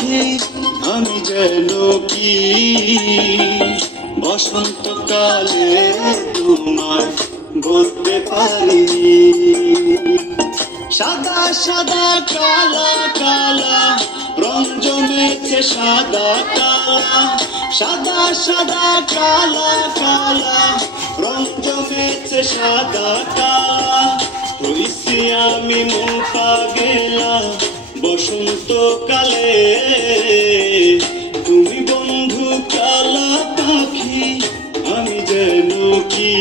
পাখি আমি যেন কি বসন্তকালে তোমার বলতে পারি। সাদা সাদা কালা কালা রং জমেছে সাদা কালা, সাদা সাদা কালা কালা রং জমেছে সাদা কালা। হইছি আমি মোপা গেলা বসন্তকালে, তুমি বন্ধু কালা পাখি আমি যেন কি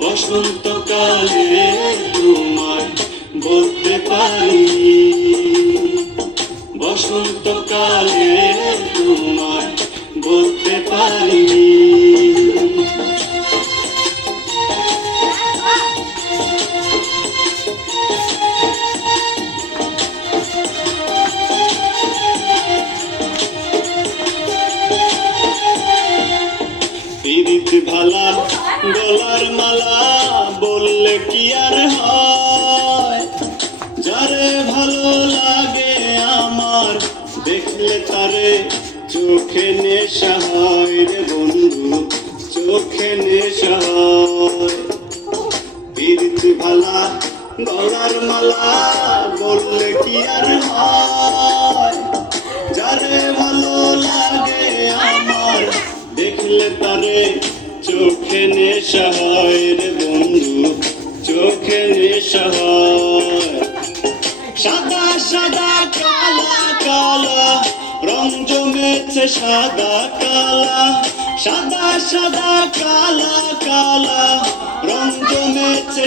বসন্তকালে তোমায় বলতে পারি। বসন্তকালে তোমায় বলতে পারি। পিরিত ভালা গলার মালা বললে কি আর হয়, যারে ভালো লাগে আমার দেখলে তারে চোখে নেশা হয় রে বন্ধু, চোখে নেশা হয়। পিরিত ভালা গলার মালা বললে কি আর হয়, যারে ভালো লাগে আমার দেখলে তারে চোখে নেশা হয় রে বন্ধু, চোখে নেশা হয়। সাদা সাদা কালা কালা রং জমেছে সাদা কালা, সাদা সাদা কালা কালা রং জমেছে।